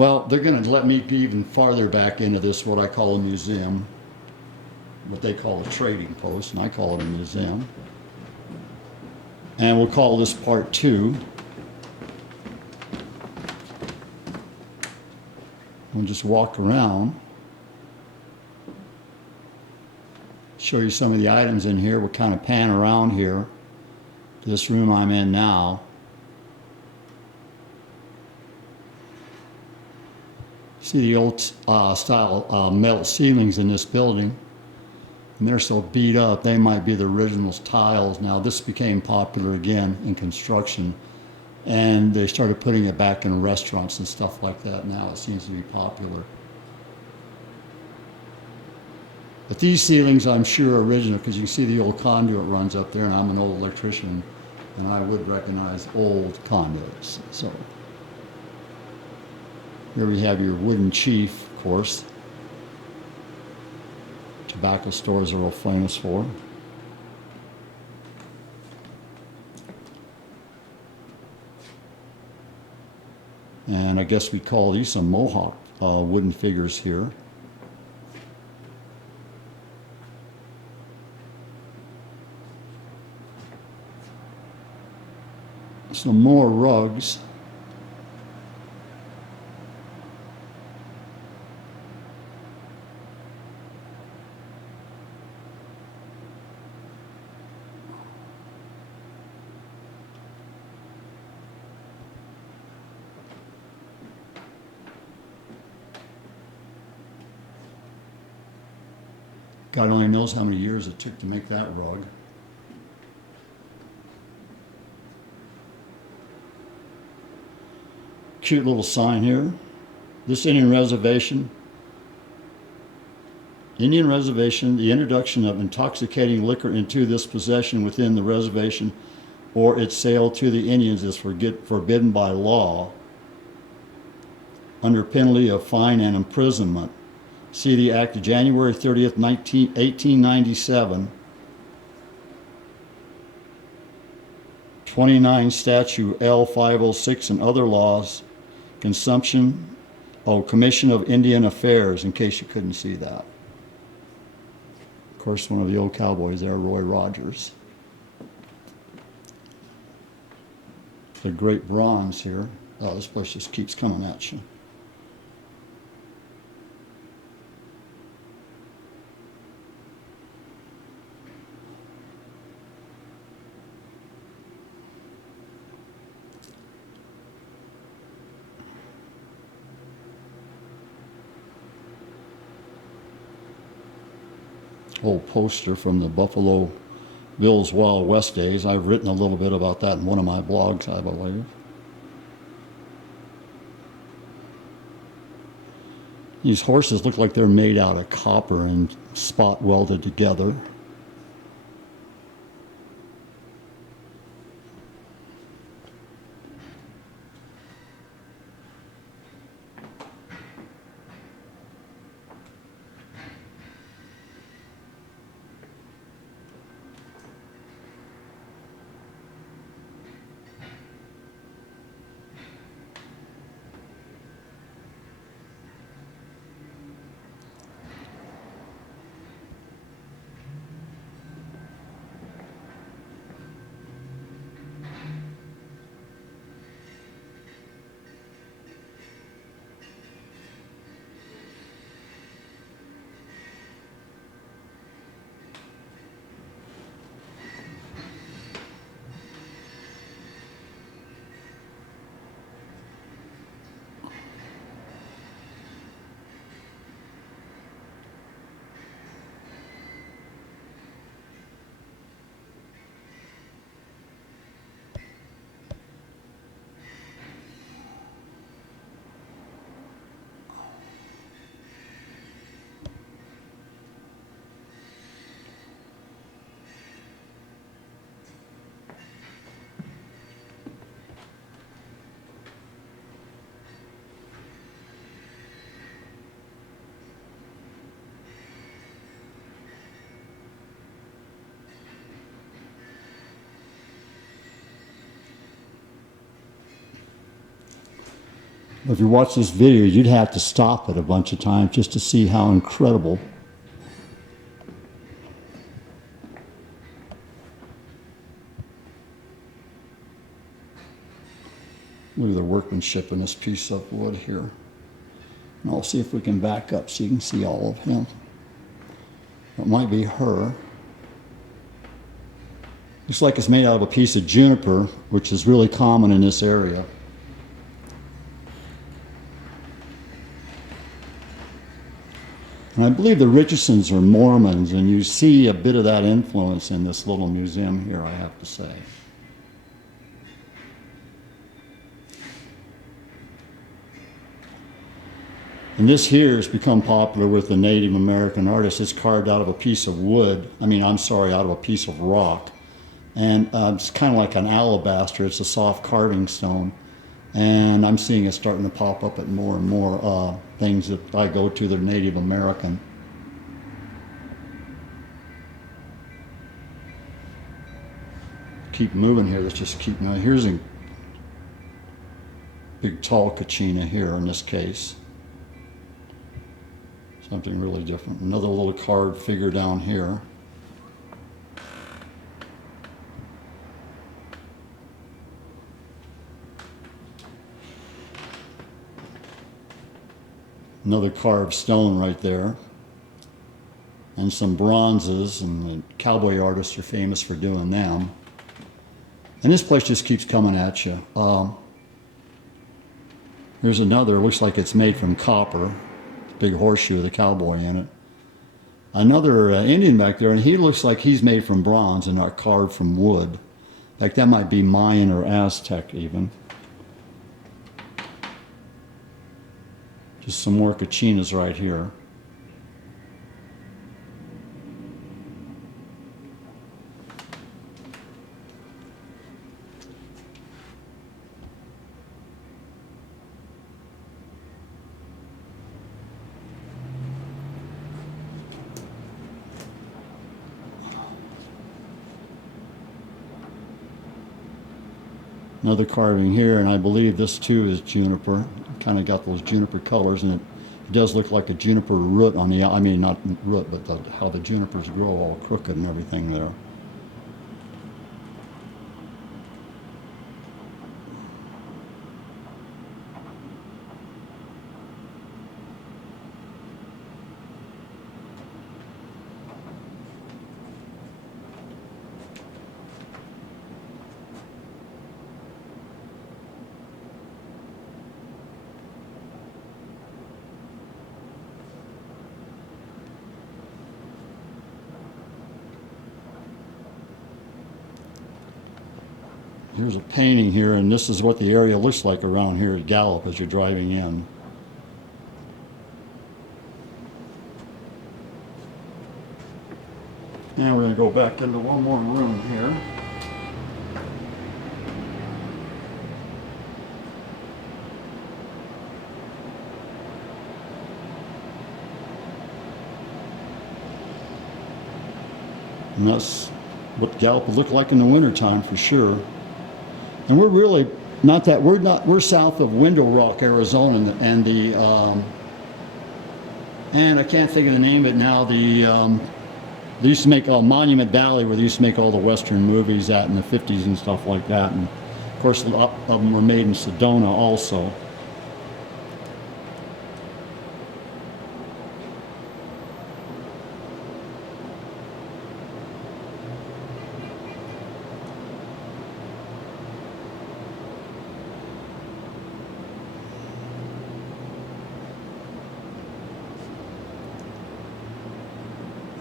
Well, they're going to let me be even farther back into this, what I call a museum, what they call a trading post, and I call it a museum. And we'll call this part 2. We'll just walk around, show you some of the items in here. We'll kind of pan around here, this room I'm in now. See the old style metal ceilings in this building, and they're so beat up. They might be the original tiles. Now this became popular again in construction, and they started putting it back in restaurants and stuff like that. Now it seems to be popular. But these ceilings, I'm sure, are original, because you see the old conduit runs up there, and I'm an old electrician, and I would recognize old conduits. So here we have your wooden chief, of course. Tobacco stores are real famous for. And I guess we call these some Mohawk wooden figures here. Some more rugs. God only knows how many years it took to make that rug. Cute little sign here. This Indian reservation, the introduction of intoxicating liquor into this possession within the reservation or its sale to the Indians is forbidden by law under penalty of fine and imprisonment. See the Act of January 30th, 1897, 29 Statute L506 and other laws, Commission of Indian Affairs, in case you couldn't see that. Of course, one of the old cowboys there, Roy Rogers. The great bronze here. Oh, this place just keeps coming at you. Old poster from the Buffalo Bill's Wild West days. I've written a little bit about that in one of my blogs, I believe. These horses look like they're made out of copper and spot welded together. If you watch this video, you'd have to stop it a bunch of times just to see how incredible. Look at the workmanship in this piece of wood here. And I'll see if we can back up so you can see all of him. It might be her. Looks like it's made out of a piece of juniper, which is really common in this area. And I believe the Richardsons are Mormons, and you see a bit of that influence in this little museum here, I have to say. And this here has become popular with the Native American artists. It's carved out of a piece of wood. Out of a piece of rock. And it's kind of like an alabaster. It's a soft carving stone. And I'm seeing it starting to pop up at more and more things that I go to that are Native American. Keep moving here. Let's just keep moving. Here's a big tall Kachina here in this case. Something really different. Another little carved figure down here. Another carved stone right there. And some bronzes, and the cowboy artists are famous for doing them. And this place just keeps coming at you. Here's another, looks like it's made from copper. Big horseshoe with a cowboy in it. Another Indian back there, and he looks like he's made from bronze and not carved from wood. In fact, that might be Mayan or Aztec even. Just some more Kachinas right here. Another carving here, and I believe this too is juniper. Kind of got those juniper colors, and it does look like a juniper root on the, not root, but how the junipers grow all crooked and everything there. Here's a painting here, and this is what the area looks like around here at Gallup as you're driving in. And we're going to go back into one more room here. And that's what Gallup would look like in the wintertime for sure. And we're really we're south of Window Rock, Arizona, and and I can't think of the name of it now. They used to make Monument Valley, where they used to make all the Western movies at in the 50s and stuff like that. And of course, a lot of them were made in Sedona also.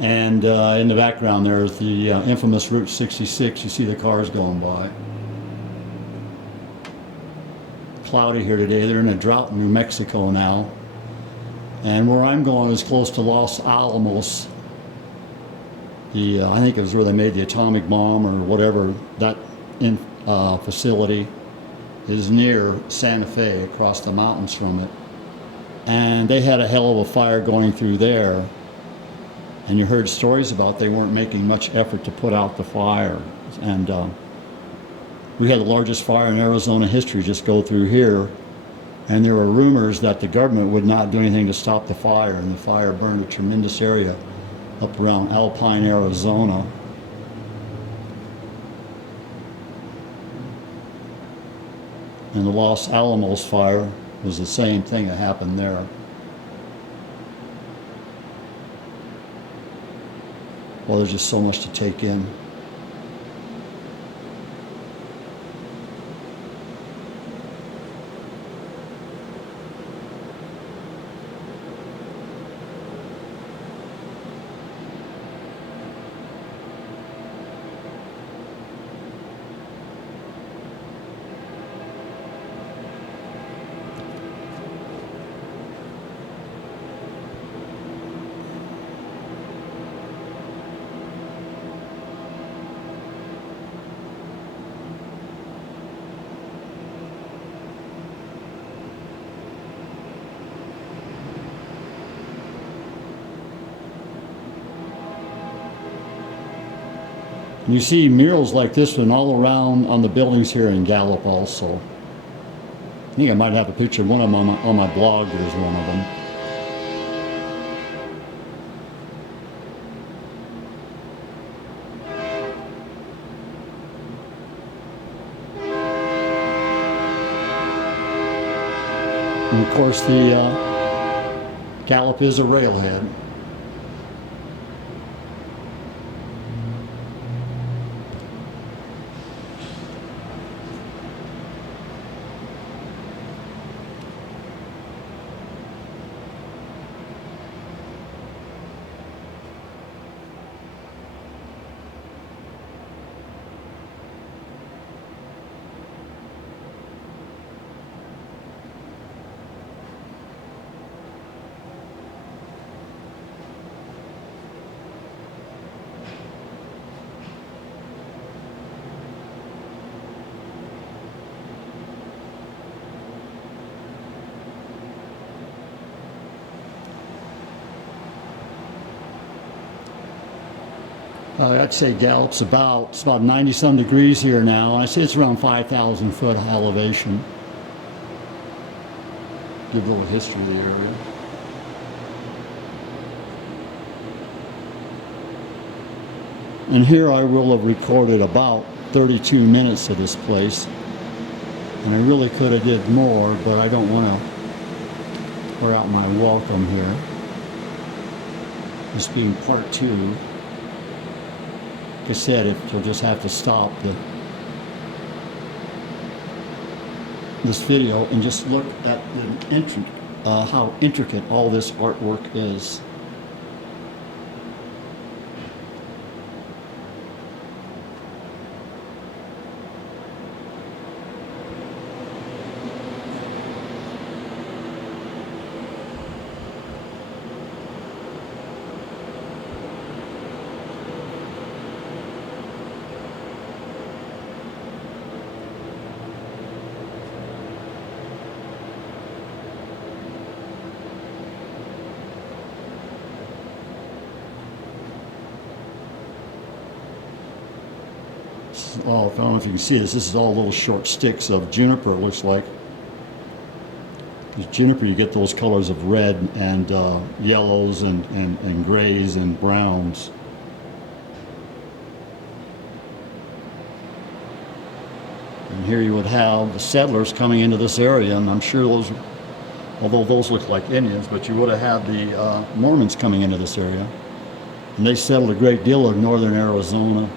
And in the background there is the infamous Route 66. You see the cars going by. Cloudy here today. They're in a drought in New Mexico now. And where I'm going is close to Los Alamos. I think it was where they made the atomic bomb or whatever. That facility is near Santa Fe, across the mountains from it. And they had a hell of a fire going through there. And you heard stories about they weren't making much effort to put out the fire. And we had the largest fire in Arizona history just go through here. And there were rumors that the government would not do anything to stop the fire, and the fire burned a tremendous area up around Alpine, Arizona. And the Los Alamos fire was the same thing that happened there. Well, there's just so much to take in. You see murals like this one all around on the buildings here in Gallup also. I think I might have a picture of one of them on my blog. There's one of them. And of course the Gallup is a railhead. I'd say Gallup's it's about 90 some degrees here now. I say it's around 5,000 foot elevation. Give a little history of the area. And here I will have recorded about 32 minutes of this place. And I really could have did more, but I don't want to wear out my welcome here. This being part 2. Like I said, you'll just have to stop this video and just look at how intricate all this artwork is. Oh, I don't know if you can see this. This is all little short sticks of juniper, it looks like. Because juniper, you get those colors of red and yellows and grays and browns. And here you would have the settlers coming into this area, and I'm sure although those look like Indians, but you would have had the Mormons coming into this area. And they settled a great deal of northern Arizona.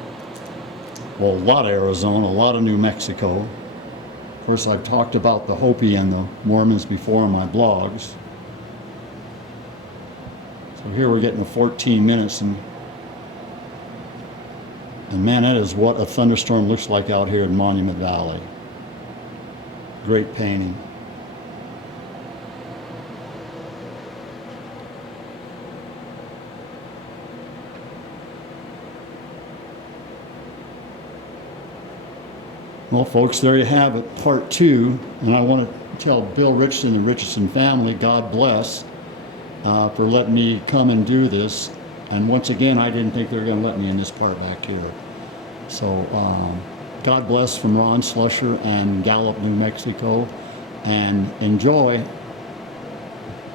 Well, a lot of Arizona, a lot of New Mexico. Of course, I've talked about the Hopi and the Mormons before on my blogs. So here we're getting to 14 minutes, and man, that is what a thunderstorm looks like out here in Monument Valley. Great painting. Well, folks, there you have it, part 2. And I want to tell Bill Richardson and the Richardson family, God bless, for letting me come and do this. And once again, I didn't think they were going to let me in this part back here. So, God bless from Ron Slusher and Gallup, New Mexico. and enjoy